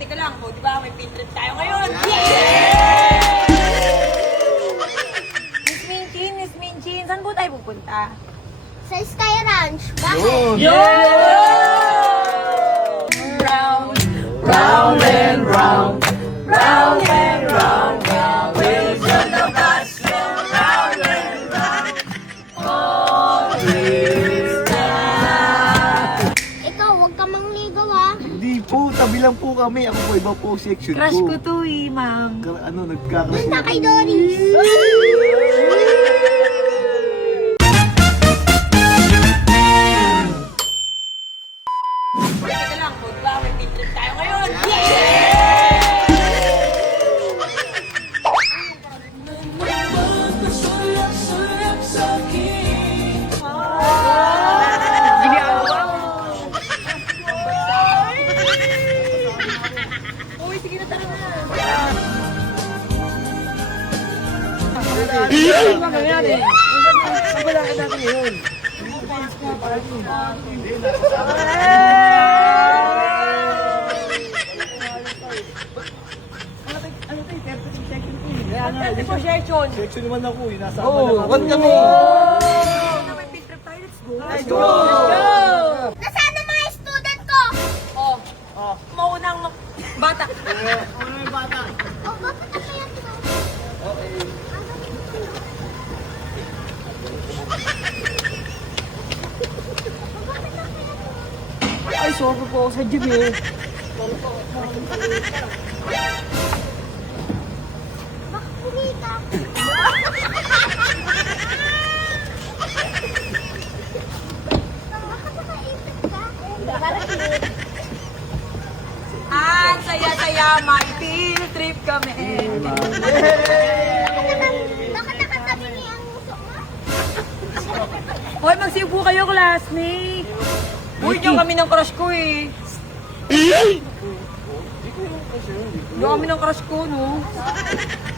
teka lang. O, di ba? May pin trip tayo ngayon. Miss Minchin, saan po tayo pupunta? Sa Sky Ranch. Bakit? Round, round and round, round and round, round. Wheels on the bus go round and round. All this time. Ikaw, huwag ka mangligaw ha. Hindi po, tabi lang po kami. Ako po, iba po section Crush ko ko. to ma'am. Nagkakrush Doon na kay Doris. Teka lang, o, di ba? May pin trip tayo ngayon. Uy, sige na, tara na. Negotiation. Section naman ako, nasa Wag kami. May pin trip tayo, let's go. Let's go! Nasaan ang mga student ko? Oh, maunang bata. Oh, bakit na kaya ito? Ay, sobo po ako sa gym eh. Bakit kumita? Bakit nakaipit ka? Ah, saya-saya, may field trip kami. Bakit nakatabi niya ang muso mo? Hoy, magsiupo kayo, classmate. Uy, diyan kami ng crush ko eh. Diyan kami ng crush ko, no?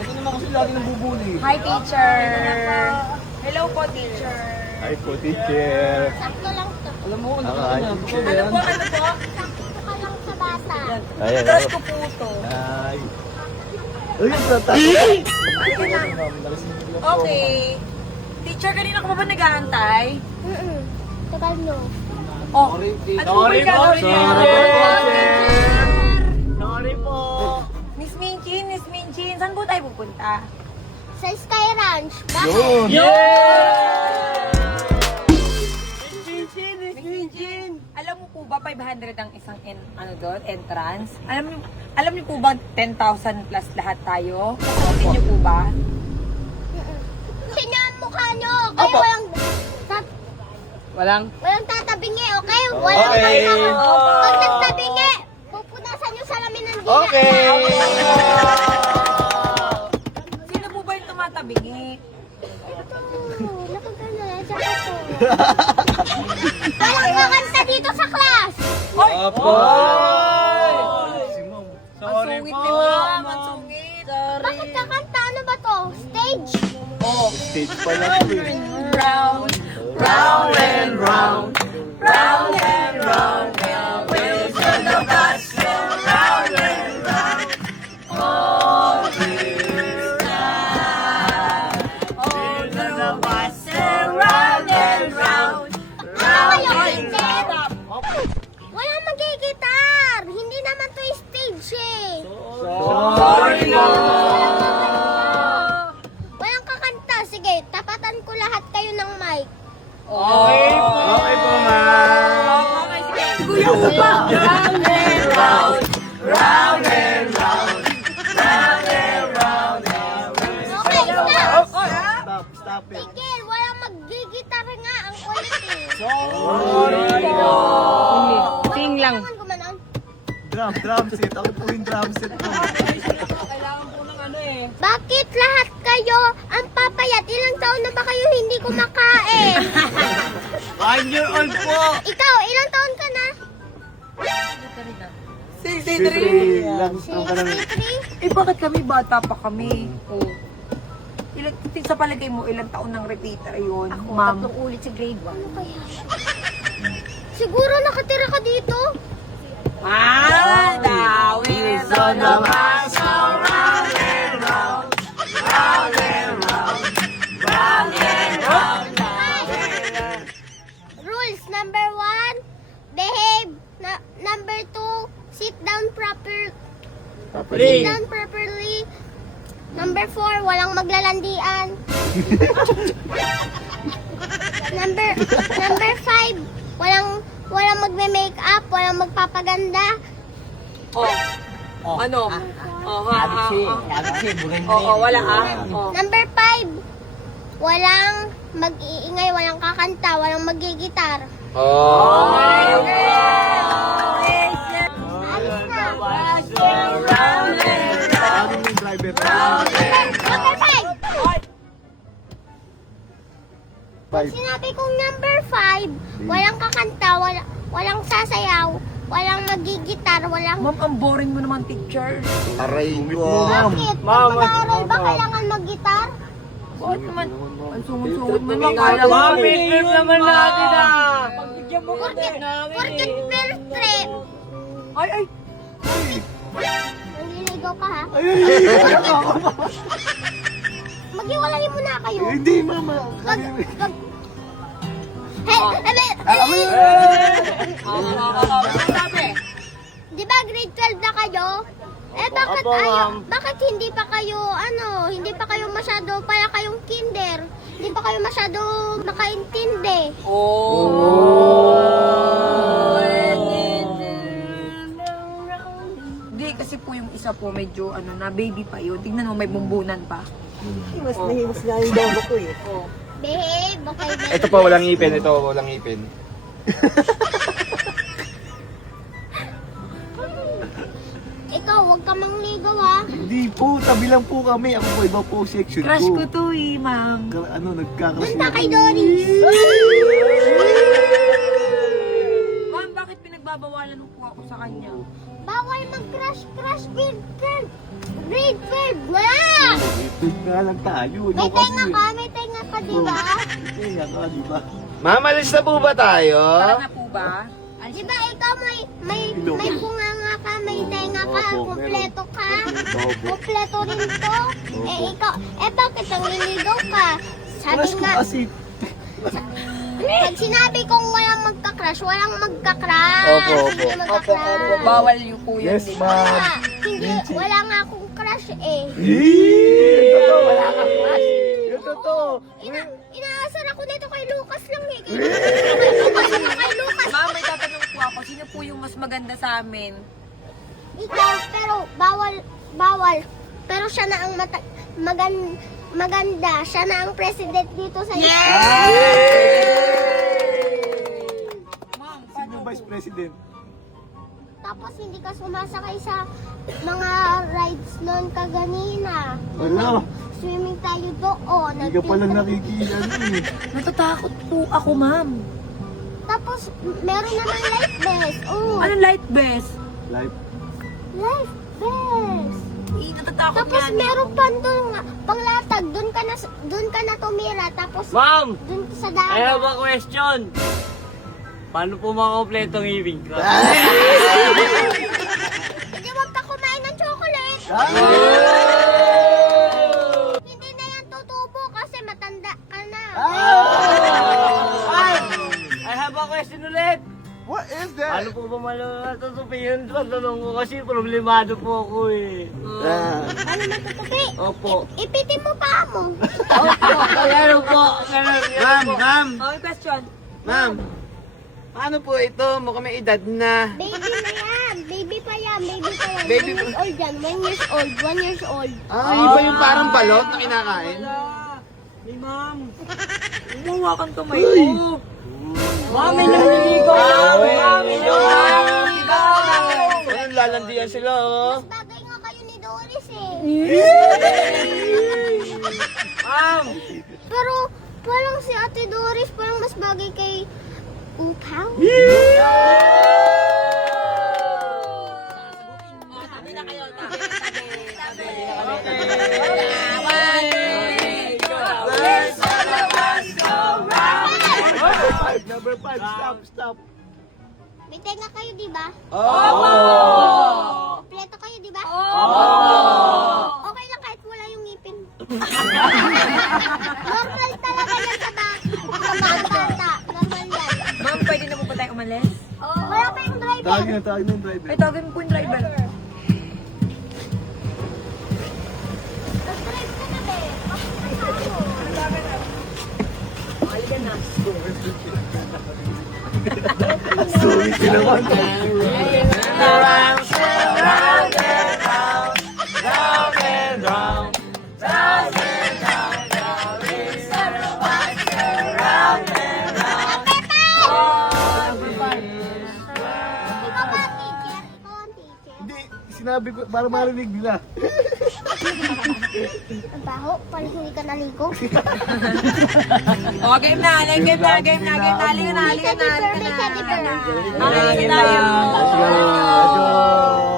Ito naman kasi lagi nang bubuli. Hi, teacher. Hello po, teacher. Hi po, teacher. Sakto lang to. Alam mo, Ano po, ano po? Sakto ka lang sa bata. Ayan, Crush ko po to. Ay. Uy, ang tata. Okay. Teacher, kanina ka pa ba nag-aantay? Tagal nyo. Oh, ano po yung gagawin niyo? Sorry po. Miss Minchin, saan po tayo pupunta? Sa Sky Ranch. Bakit? Miss Minchin, alam mo po ba 500 ang isang entrance? Alam niyo po ba 10,000 plus lahat tayo? Sasagutin niyo po ba? Tingnan ang mukha nyo. Kayo Walang? walang tatabingi, okay? Walang Okay. Pag nagtabingi, pupunasan nyo sa lamin ng dila. Okay. Sino po ba yung tumatabingi? Ito, nakagano na, tsaka to. Walang kakanta dito sa class. Hoy! Apo. Ang sungit ni ma'am, ang sungit. Bakit kakanta? Ano ba to? Stage? Stage pa lang po eh. Round, round and round, round and round, round. Wheels on the bus go round and round. All this time, all the bus go round and round, round and round. Walang magigitar. Hindi naman to stage eh. Sorry po. Walang kakanta. Sige, tapatan ko lahat kayo ng mic. Okay po, ma'am. Okay, sige. Kuya ko pa. Round and round, round and round, round and round and round. Okay, stop. Stop it. Tigil, walang magigitar nga. Ang kulit eh. Sorry po. Ting lang. Kailangan gumanon. Drum set. Ako po yung drum set ko. Kailangan po ng ano eh. Bakit lahat kayo ang papayat? Ilang taon na ba kayo hindi kumakain? 1 year old po. Ikaw, ilang taon ka na? 63. Lang ang ka na. 63? Eh bakit kami bata pa kami? Oh. Sa palagay mo, ilang taon ng repeater yun, ma'am? Tatlong ulit sa grade 1. Ano kaya? Siguro nakatira ka dito? Ah, dawin. down proper. Three. Sit down properly. Number 4, walang maglalandian. number 5, walang magme-makeup, walang magpapaganda. Ano? Wala Number 5, walang mag-iingay, walang kakanta, walang magigitar. Alis na. Ano yung driver? Number 5. Five. Sinabi kong number 5, walang kakanta, walang sasayaw, walang magigitar, walang... Ma'am, ang boring mo naman, teacher. Aray ko. Bakit? Pag mag-aaral ba kailangan mag-gitar? Bakit naman? Ang sungod-sungod mo Ma'am, Kala mo, i-trip naman natin Pagbigyan mo Porkit first trip, Ay! nanliligaw ka ha? Maghiwalay muna kayo. Hindi, mama. Sabi! Di ba grade 12 na kayo? Bakit Opo, ma'am. bakit hindi pa kayo masyado para kayong kinder? Hindi pa kayo masyado makaintindi. Hindi, kasi po yung isa po medyo na baby pa yun. Tignan mo, may bumbunan pa. Mas nahimas nga yung damo ko eh. Babe, okay, babe. Ito pa, walang ngipin. Ito, walang ngipin. Ikaw, huwag ka mangligaw ha. Hindi po, tabi lang po kami. Ako po, iba po section Crush ko ko. to ma'am. Nagkakrush Basta kay Doris. Ma'am, bakit pinagbabawalan mo po ako sa kanya? Bawal mag-crush grade 12. Grade 12 na! Ito nga lang tayo. May tenga ka, di ba? Tenga ka, di ba? Ma'am, alis na po ba tayo? Tara na po ba? Di ba ikaw may bunganga ka, may tenga ka, Opo, kumpleto ka? Opo. Kumpleto rin to? Ikaw, bakit ang liligaw ka? Sabi Crush ko nga, kasi. pag sinabi kong walang magka-crush, walang magka-crush. Opo, opo. Hindi magka-crush. Bawal yung po yun. Yes, di ba? ma'am. Hindi, wala nga akong crush eh. Yung totoo, wala kang crush. Yung totoo. Inaasar ako nito kay Lucas lang eh. Inaasar ako kay Lucas. Ma'am, may tatanong po ako. Sino po yung mas maganda sa amin? Ikaw, pero bawal. Pero siya na ang maganda. Siya na ang president dito sa Ma'am, Sino yung vice president? Tapos hindi ka sumasakay sa mga rides noon kaganina. Wala. Swimming tayo doon. Hindi ka pala nakikita eh. natatakot po ako, ma'am. Tapos meron naman life vest. Oh, Anong light vest? Life. life vest. Natatakot Tapos nga. meron pa doon panglatag. Doon ka na tumira. Tapos Ma'am, doon sa I have dagat. a question. Paano po makakompleto ang ibig ko? Hindi wag ka kumain ng chocolate. Hindi na yan tutubo kasi matanda ka na. I have a question ulit. What is Paano that? po ba malatutupi yun? Tanong ko kasi problemado po ako eh. Ano matutupi? Opo. Ipitin mo pa mo. Ganun po. Ganun. Ma'am, Okay, question. ma'am. Paano po ito? Mukhang may edad na. Baby na yan. Baby pa yan. Baby 1 years old yan. 1 years old. 1 years old. Ah, iba yung parang balot na kinakain? Hey, ma'am. Huwakan kamay ko. Ma'am, may naliligaw na. Ma'am, may Ayun, lalandian sila, oh. Bagay nga kayo ni Doris eh. Ma'am. Pero parang si Ate Doris parang mas bagay kay Upaw. Tabi na kayo. Tabi. Number 5, stop. May tenga kayo, di ba? Oh! Kompleto kayo, di ba? Okay lang kahit wala yung ngipin. Normal talaga yan sa bata. Normal yan. Ma'am, pwede na po ba tayo umalis? Wala pa yung driver. tawagin ng driver. Ay, tawagin mo po yung driver. Subscribe ka na, be. Pakita mo. Halika na. Suwi sila man. Round and round and round, round and round, round and round, round is the master, round and round. All the years round. Ikaw ba, teacher? Ikaw ang teacher. Hindi, sinabi ko, para marinig nila. Ang baho, parang hindi ka naligo. Oh, game na. Halika na. Halika na. Halika na. May teddy bear, may teddy bear. Okay, tayo. Let's go.